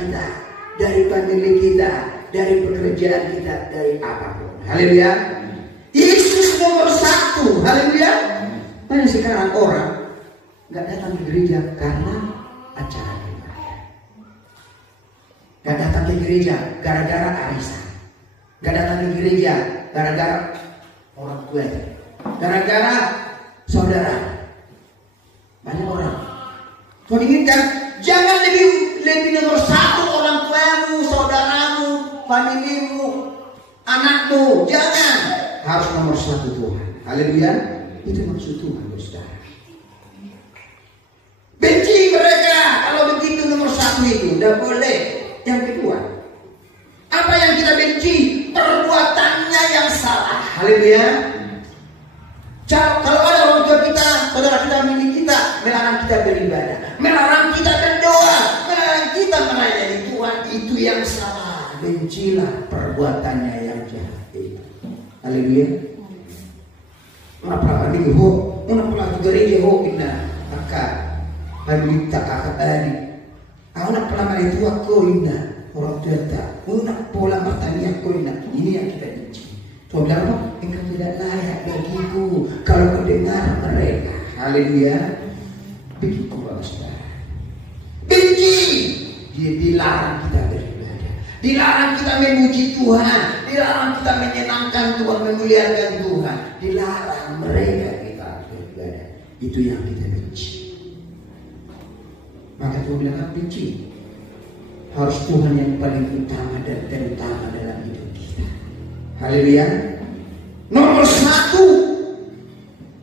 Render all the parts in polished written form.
kita, dari family kita, dari pekerjaan kita, dari apapun. Haleluya. Yesus nomor satu. Haleluya. Banyak sekarang orang nggak datang ke gereja karena acara ibadah. Nggak datang ke gereja gara-gara arisan. Nggak datang ke gereja gara-gara orang tua, gara-gara saudara. Banyak orang. Tuhan inginkan jangan lebih nomor satu orang tuamu, saudaramu, familimu, anakmu. Jangan. Harus nomor satu Tuhan. Haleluya. Itu maksud Tuhan, saudara. Benci mereka kalau begitu nomor satu itu. Tidak boleh. Yang kedua, apa yang kita benci? Perbuatannya yang salah. Haleluya. Kalau ada orang tua kita, saudara kita, milik kita, melarang kita beribadah, melarang kita berdoa, melarang kita melayani Tuhan, itu yang salah. Bencilah perbuatannya yang jahat itu. Haleluya. Mengapa ini ho? Mengapa gereja ho? Ina akak, balita kakak tadi. Anak pelama itu aku ina orang tua tak. Anak pola bertanya aku ina. Ini yang kita benci. Tuhan bilang apa? Engkau tidak layak bagiku kalau kau dengar mereka. Haleluya. Begitu saudara. Benci. Dia dilarang kita beribadah, dilarang kita memuji Tuhan, dilarang kita menyenangkan Tuhan, memuliakan Tuhan, dilarang mereka kita beribadah. Itu yang kita benci. Maka Tuhan bilang benci. Harus Tuhan yang paling utama dan terutama dalam hidup kita. Haleluya. Nomor satu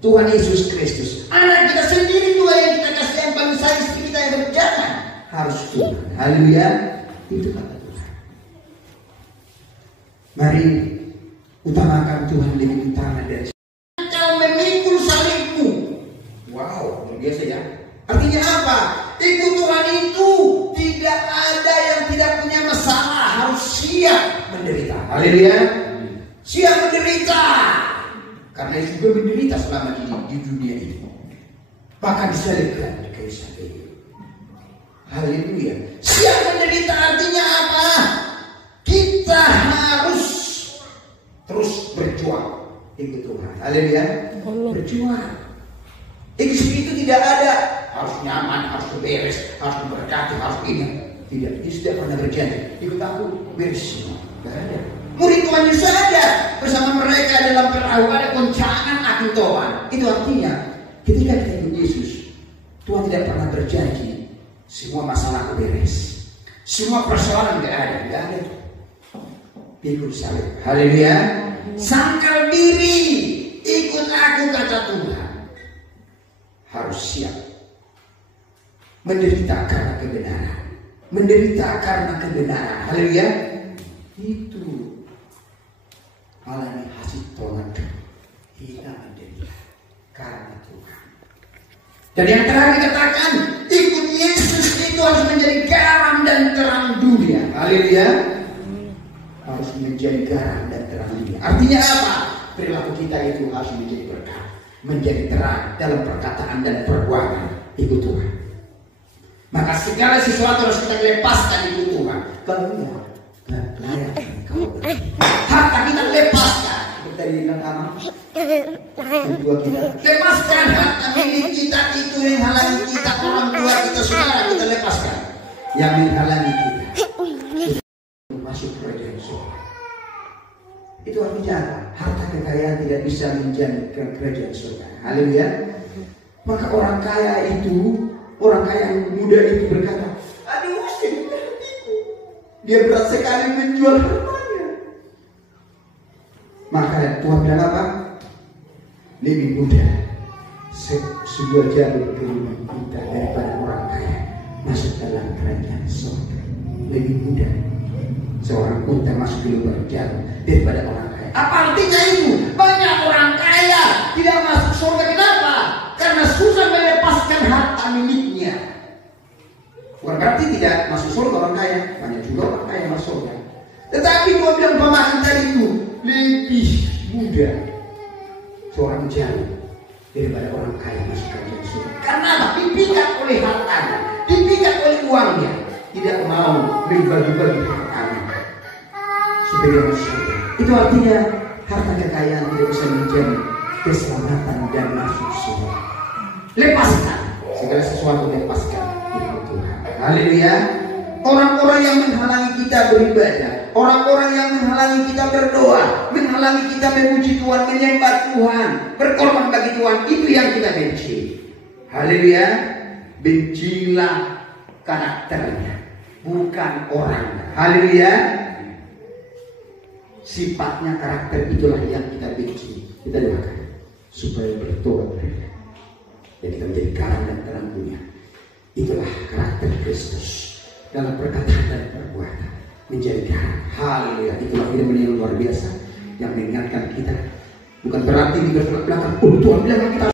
Tuhan Yesus Kristus. Anak kita sendiri Tuhan yang kita kasih, yang bangsa istri kita yang berjalan harus Tuhan. Haleluya. Itu kata Tuhan. Mari utamakan Tuhan lebih utama dari kau memikul salibmu. Wow, luar biasa ya. Artinya apa? Ikut Tuhan itu tidak ada yang tidak punya masalah, harus siap menderita. Haleluya. Siap menderita. Karena Yesus juga menderita selama di dunia ini. Bahkan disalibkan di kayu salib. Haleluya. Siap menderita artinya apa? Kita harus terus berjuang ikut Tuhan. Haleluya. Berjuang. Itu tidak ada harus nyaman, harus beres, harus memberkati, harus ingat. Tidak, Yesus tidak pernah berjanji ikut aku beres semua. Tidak ada. Murid Tuhan Yesus ada bersama mereka dalam perahu, ada goncangan akan Tuhan. Itu artinya ketika kita ikut Yesus, Tuhan tidak pernah berjanji semua masalah beres, semua persoalan tidak ada. Pikul salib. Haleluya. Sangkal diri, ikut aku kata Tuhan. Harus siap menderita karena kebenaran, menderita karena kebenaran. Haleluya. Itu alami hasil Tuhan. Kita menderita karena Tuhan. Dan yang terakhir dikatakan, ikut Yesus itu harus menjadi garam dan terang dunia. Haleluya. Harus menjadi garam dan terang dunia. Artinya apa? Perilaku kita itu harus menjadi berkat, menjadi terang dalam perkataan dan perbuatan ikut Tuhan. Maka segala sesuatu harus kita lepaskan ikut Tuhan. Kalau enggak, layak kau harta kita lepaskan. Kita bilang kedua kita lepaskan harta milik kita itu yang halangi kita, orang tua kita, saudara kita lepaskan. Yang menghalangi kita masuk kerajaan surga. Itu artinya apa? Harta kekayaan tidak bisa menjadikan kerajaan surga. Haleluya. Maka orang kaya itu, orang kaya yang muda itu berkata, aduh sedih hatiku, dia berat sekali menjual hartanya. Maka Tuhan bilang apa? Lebih mudah sebuah jalur kehidupan kita daripada orang kaya masuk dalam kerajaan surga. Lebih mudah seorang unta masuk di lubang jarum daripada orang kaya. Apa artinya itu? Banyak orang kaya tidak masuk surga. Kenapa? Karena susah melepaskan harta miliknya. Bukan berarti tidak masuk surga orang kaya. Banyak juga orang kaya masuk surga. Tetapi gua bilang pemahaman tadi itu lebih mudah seorang jarum daripada orang kaya masuk kerajaan surga. Karena dipikat oleh hartanya, dipikat oleh uangnya. Tidak tidak mau bagi-bagi hartanya supaya dia masuk surga. Itu artinya harta kekayaan tidak bisa menjadi keselamatan dan masuk surga. Lepaskan segala sesuatu, lepaskan itu Tuhan. Haleluya. Orang-orang yang menghalangi kita beribadah, orang-orang yang menghalangi kita berdoa, menghalangi kita memuji Tuhan, menyembah Tuhan, berkorban bagi Tuhan, itu yang kita benci. Haleluya. Bencilah karakternya, bukan orangnya. Haleluya. Sifatnya, karakter itulah yang kita benci. Kita doakan supaya bertobat dan kita menjadi garam dan terang dunia. Itulah karakter Kristus dalam perkataan dan perbuatan, menjadi garam. Haleluya. Itulah firman yang luar biasa yang mengingatkan kita. Bukan berarti di belakang Tuhan bilang kita